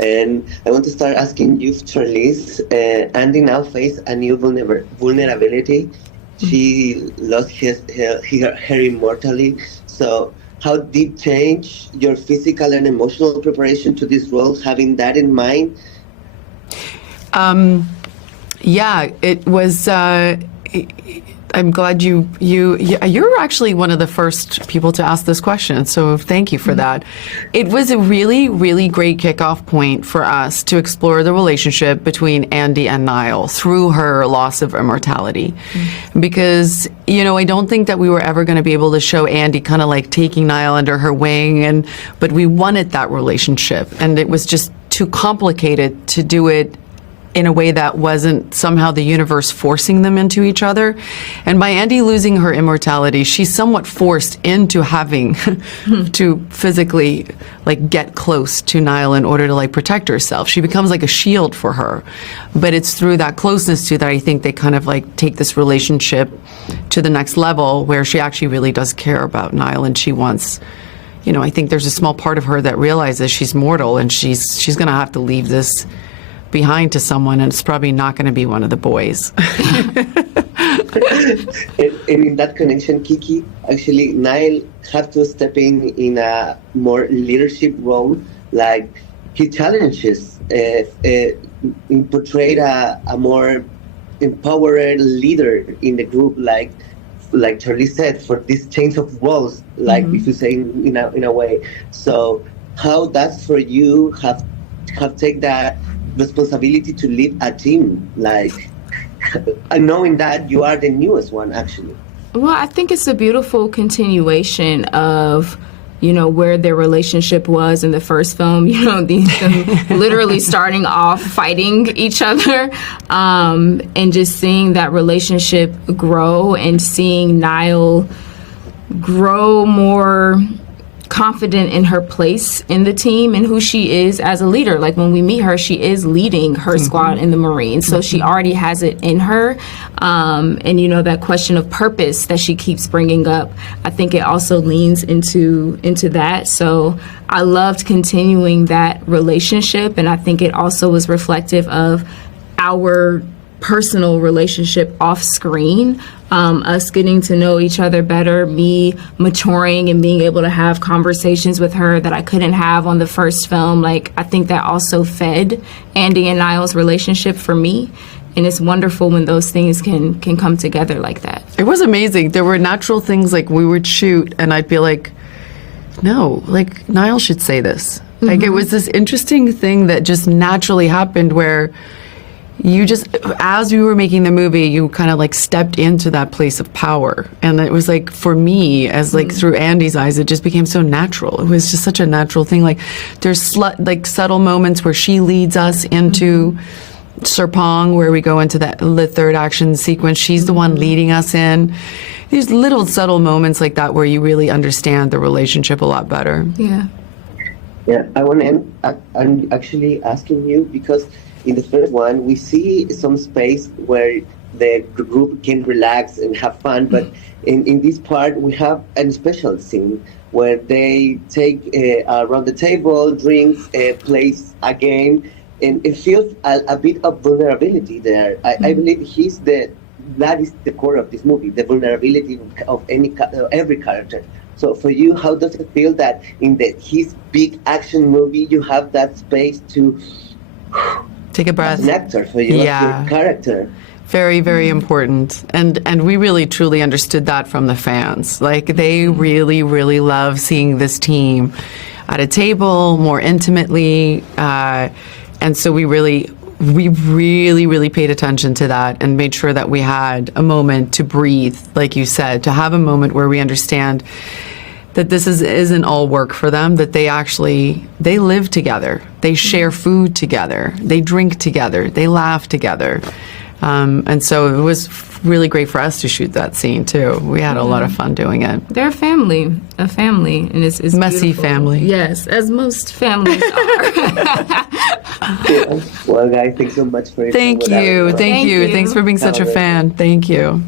And I want to start asking you, Charlize. Andy now faces a new vulnerability. She lost her immortality. So how did change your physical and emotional preparation to this role, having that in mind? Yeah, it was. I'm glad you're actually one of the first people to ask this question, so thank you for that. It was a really, really great kickoff point for us to explore the relationship between Andy and Nile through her loss of immortality. Because, I don't think that we were ever going to be able to show Andy kind of like taking Nile under her wing, but we wanted that relationship, and it was just too complicated to do it in a way that wasn't somehow the universe forcing them into each other. And by Andy losing her immortality, she's somewhat forced into having to physically get close to Nile in order to protect herself. She becomes like a shield for her. But it's through that closeness to that I think they kind of take this relationship to the next level where she actually really does care about Nile, and she wants, I think there's a small part of her that realizes she's mortal and she's gonna have to leave this behind to someone, and it's probably not going to be one of the boys. And in that connection, Kiki, actually, Nile have to step in a more leadership role. Like he challenges, portrayed a more empowered leader in the group, like Charlie said, for this change of roles, if you say in a way. So how that's for you have take that responsibility to lead a team, knowing that you are the newest one, actually? Well, I think it's a beautiful continuation of, where their relationship was in the first film, them literally starting off fighting each other, and just seeing that relationship grow and seeing Nile grow more confident in her place in the team and who she is as a leader. Like when we meet her, she is leading her squad in the Marines, so she already has it in her. And that question of purpose that she keeps bringing up, I think it also leans into that. So I loved continuing that relationship, and I think it also was reflective of our personal relationship off screen, us getting to know each other better, me maturing and being able to have conversations with her that I couldn't have on the first film. I think that also fed Andy and Nile's relationship for me. And it's wonderful when those things can come together like that. It was amazing. There were natural things we would shoot and I'd be like, no, Nile should say this. It was this interesting thing that just naturally happened where you just, as we were making the movie, you kind of stepped into that place of power. And it was for me, as through Andy's eyes, it just became so natural. It was just such a natural thing. There's subtle moments where she leads us into Serpong, where we go into the third action sequence. She's the one leading us in. There's little subtle moments like that where you really understand the relationship a lot better. Yeah. Yeah, I'm actually asking you because in the first one, we see some space where the group can relax and have fun, but in this part, we have a special scene where they take around the table, drinks, plays a game, and it feels a bit of vulnerability there. I believe that is the core of this movie, the vulnerability of every character. So for you, how does it feel that in his big action movie, you have that space to take a breath? As an actor for you, yeah. Your character. Very, very important. And we really, truly understood that from the fans. They really, really love seeing this team at a table more intimately. And so we really, really paid attention to that and made sure that we had a moment to breathe, like you said, to have a moment where we understand that this isn't all work for them, that they live together, they share food together, they drink together, they laugh together. And so it was really great for us to shoot that scene too. We had a lot of fun doing it. They're a family, and it's messy beautiful. Family. Yes, as most families are. Yeah. Well, guys, thanks so much for your time. Thank you. Thanks for being such a fan. Thank you.